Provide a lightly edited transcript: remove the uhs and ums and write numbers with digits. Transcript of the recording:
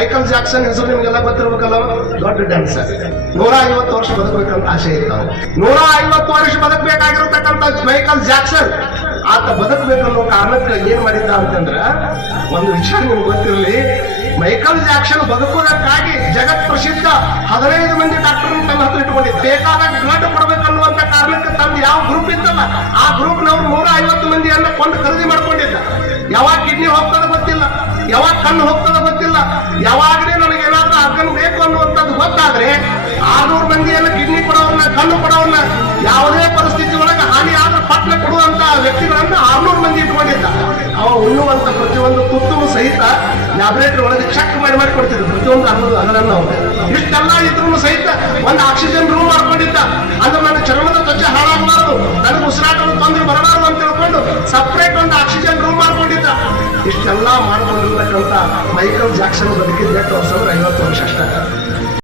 Michael Jackson ಹೆಸರು ನಿಮ್ಗೆಲ್ಲ ಗೊತ್ತಿರ್ಬೇಕಲ್ಲ, ದೊಡ್ಡ ಡ್ಯಾನ್ಸರ್. 150 ವರ್ಷ ಬದುಕಬೇಕಂತ ಆಸೆ ಇತ್ತು. 150 ವರ್ಷ ಬದುಕಬೇಕಾಗಿರತಕ್ಕಂಥ ಮೈಕಲ್ ಜಾಕ್ಸನ್ ಆತ ಬದುಕಬೇಕನ್ನೋ ಕಾರಣಕ್ಕೆ ಏನ್ ಮಾಡಿದ್ದ ಅಂತಂದ್ರ, ಒಂದು ವಿಷಯ ನಿಮ್ಗೆ ಗೊತ್ತಿರಲಿ, ಮೈಕಲ್ ಜಾಕ್ಸನ್ ಬದುಕುವುದಕ್ಕಾಗಿ ಜಗತ್ ಪ್ರಸಿದ್ಧ 15 ಮಂದಿ ಡಾಕ್ಟರ್ ತನ್ನ ಹತ್ರ ಇಟ್ಕೊಂಡಿದ್ದ. ಬೇಕಾದಾಗ ಬ್ಲಡ್ ಕೊಡಬೇಕನ್ನುವಂತ ಕಾರಣಕ್ಕೆ ತಂದು ಯಾವ ಗ್ರೂಪ್ ಇತ್ತಲ್ಲ ಆ ಗ್ರೂಪ್ ನವ್ರು 150 ಮಂದಿಯನ್ನ ಕೊಂಡು ಖರೀದಿ ಮಾಡ್ಕೊಂಡಿದ್ದ. ಯಾವಾಗ ಕಿಡ್ನಿ ಹೋಗ್ತದ ಗೊತ್ತಿಲ್ಲ, ಯಾವಾಗ ಕಣ್ಣು ಹೋಗ್ತದ ಗೊತ್ತಿಲ್ಲ, ಯಾವಾಗಲೇ ನನಗೆ ಏನಾದ್ರೂ ಆರ್ಗನ್ ಬೇಕು ಅನ್ನುವಂಥದ್ದು ಗೊತ್ತಾದ್ರೆ 600 ಮಂದಿಯನ್ನ ಕಿಡ್ನಿ ಕೊಡೋರ್ನ, ಕಣ್ಣು ಕೊಡೋರ್ನ, ಯಾವುದೇ ಪರಿಸ್ಥಿತಿ ಒಳಗೆ ಹಾನಿ ಆದ್ರೂ ಪಟ್ನ ಕೊಡುವಂತ ವ್ಯಕ್ತಿಗಳನ್ನ 600 ಮಂದಿ ಇಟ್ಕೊಂಡಿದ್ದ. ಅವ ಉಣ್ಣುವಂತ ಪ್ರತಿಯೊಂದು ತುತ್ತು ಸಹಿತ ಲ್ಯಾಬೊರೇಟರಿ ಒಳಗೆ ಚೆಕ್ ಮಾಡಿ ಕೊಡ್ತಿದ್ರು, ಪ್ರತಿಯೊಂದು ಅದನ್ನು. ಇಷ್ಟೆಲ್ಲ ಇದ್ರೂ ಸಹಿತ ಒಂದು ಆಕ್ಸಿಜನ್ ರೂಮ್ ಮಾಡ್ಕೊಂಡಿದ್ದ. ಅಂದ್ರೆ ನನ್ನ ಚರ್ಮದ ತ್ವಚೆ ಹಾಳಾಗಬಾರದು, ನನಗೆ ಉಸಿರಾಟದ ತೊಂದರೆ ಬರಬಾರದು ಅಂತ ತಿಳ್ಕೊಂಡು ಸಪ್ರೇಟ್ ಒಂದು ಆಕ್ಸಿಜನ್ ರೂಮ್ ಮಾಡ್ಕೊಂಡಿದ್ದ. ಇಷ್ಟೆಲ್ಲ ಮಾಡ್ಕೊಂಡಿರ್ತಕ್ಕಂಥ ಮೈಕಲ್ ಜಾಕ್ಸನ್ ಬದುಕಿದ 8 ವರ್ಷ